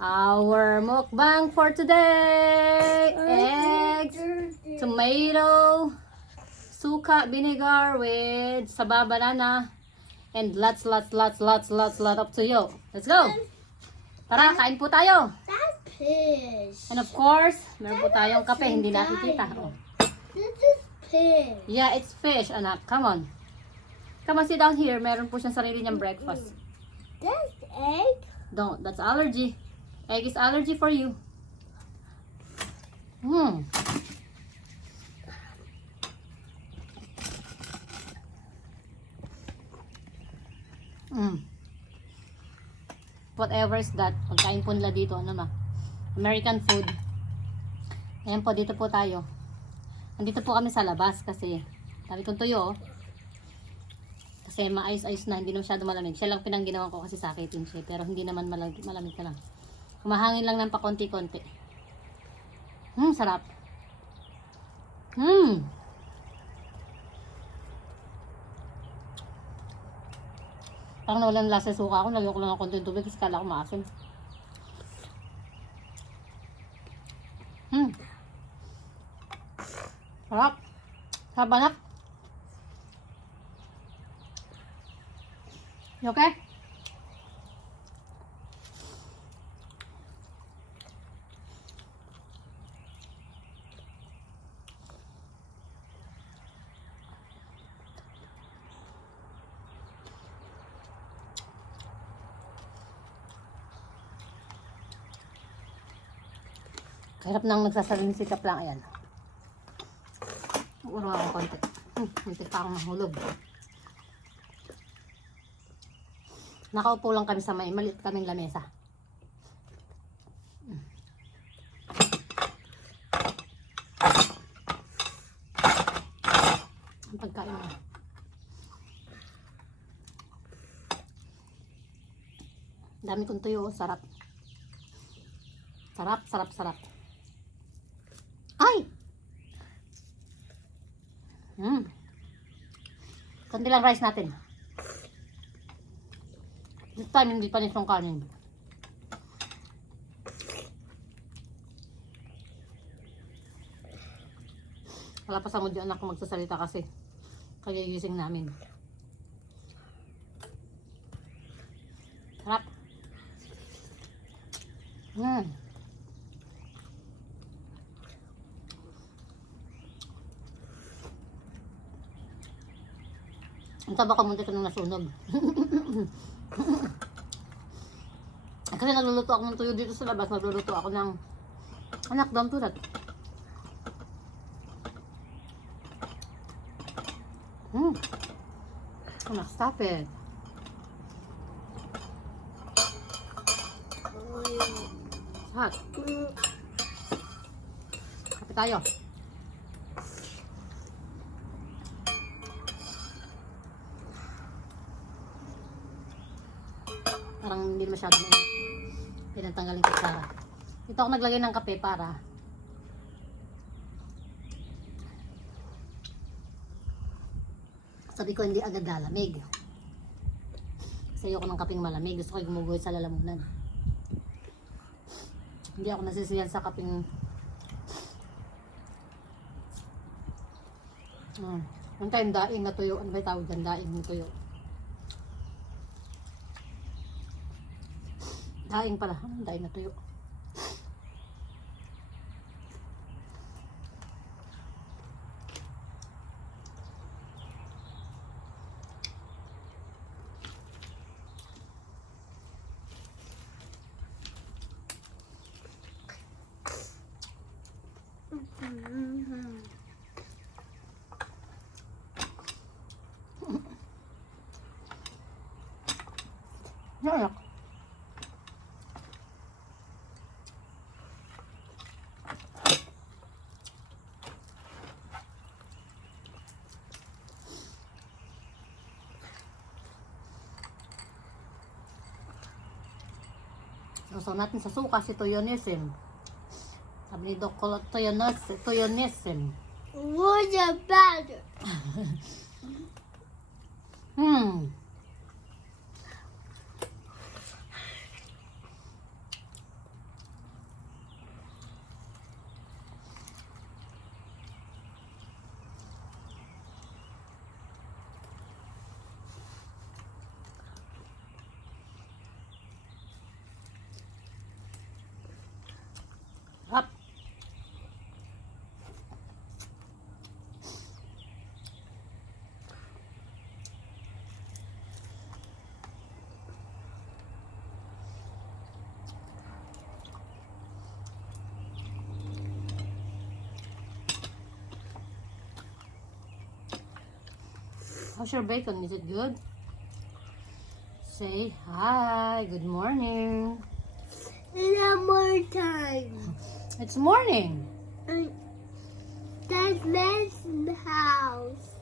Our mukbang for today, eggs, tomato, suka vinegar with saba banana, and lots up to you. Let's go! Tara, kain po tayo! That's fish. And of course, meron po tayong kape, hindi nakikita. Oh. This is fish. Yeah, it's fish, anak. Come on. Come on, sit down here. Meron po siyang sarili niyang breakfast. That's egg. Don't, that's allergy. Egg is allergy for you. Whatever is that, pagkain po nila dito, ano ma? American food. Ayan po, dito po tayo. Andito po kami sa labas kasi dami kong tuyo. Kasi maayos-ayos na, hindi na masyado malamig. Siya lang pinangginawan ko kasi sakitin siya, pero hindi naman malamig ka lang. Humahangin lang ng pakonti-konti. Sarap. Parang nawalan lasa suka ako. Nalagyan ko lang ng konti tubig kasi kala ko maasim. Sarap. Sarap anak. You okay? Kahirap nang nagsasaling sikap lang. Ayan. Uro ako konti. Muntik pa akong mahulog. Nakaupo lang kami sa may maliit kaming lamesa. Ang pagkain mo. Dami kong tuyo. Sarap. Sarap. Ay! Kunti lang rice natin. This time, hindi panis yung kanin. Wala pa sa mood yung anak ko magsasalita kasi kaya using namin. Sarap. Ang taba ka muntik ka nung nasunog. Kasi nagluluto ako ng tuyo dito sa labas. Nagluluto ako ng anak, don't do that. Anak, stop it. Hot. Kape tayo. Parang hindi masyado na pinatanggalin ko sa. Ito ako naglagay ng kape para sabi ko hindi agad lalamig. Kasi ayoko ng kapeng malamig. Gusto ko gumugoy sa lalamunan. Hindi ako nasisiyan sa kapeng one time daing na tuyo. Ano ba yung tawag dyan? Daing na tuyo. Daing pala. Daing na tuyo. Anak. Gusto natin sa suka si Toyonism. Sabi ni Doc Toyonism. What's about it? How's your bacon? Is it good? Say hi. Good morning. One more time. It's morning. That's Madison's house.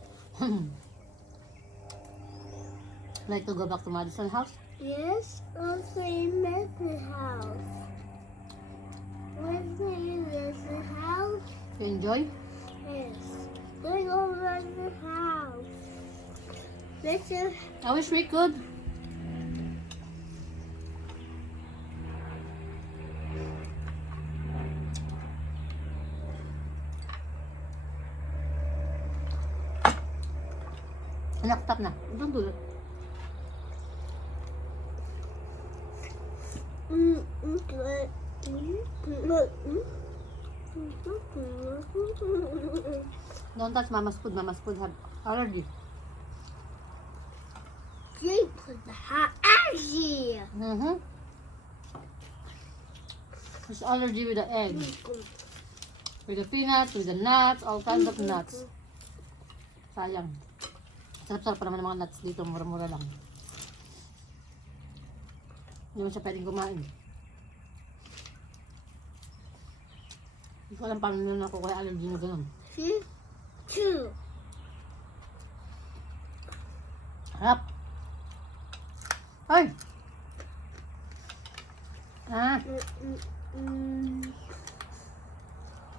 Like to go back to Madison house? Yes, also in Madison's house. What's in Madison's house? You enjoy? Yes. Let's go to Madison's house. Let's go. I wish we could. Anak, stop na. Don't do it. Don't touch mama's food. Mama's food have allergy. They put the hot allergy. Mm-hmm. There's allergy with the egg. With the peanuts, with the nuts, all kinds of nuts. Sayang. Sarap-sarap pa naman ng mga nuts dito. Mura-mura lang. Hindi mo siya pwedeng kumain. Hindi ko alam paano nila nakukuha yung allergy na gano'n. Two. Harap! Ay! Ah!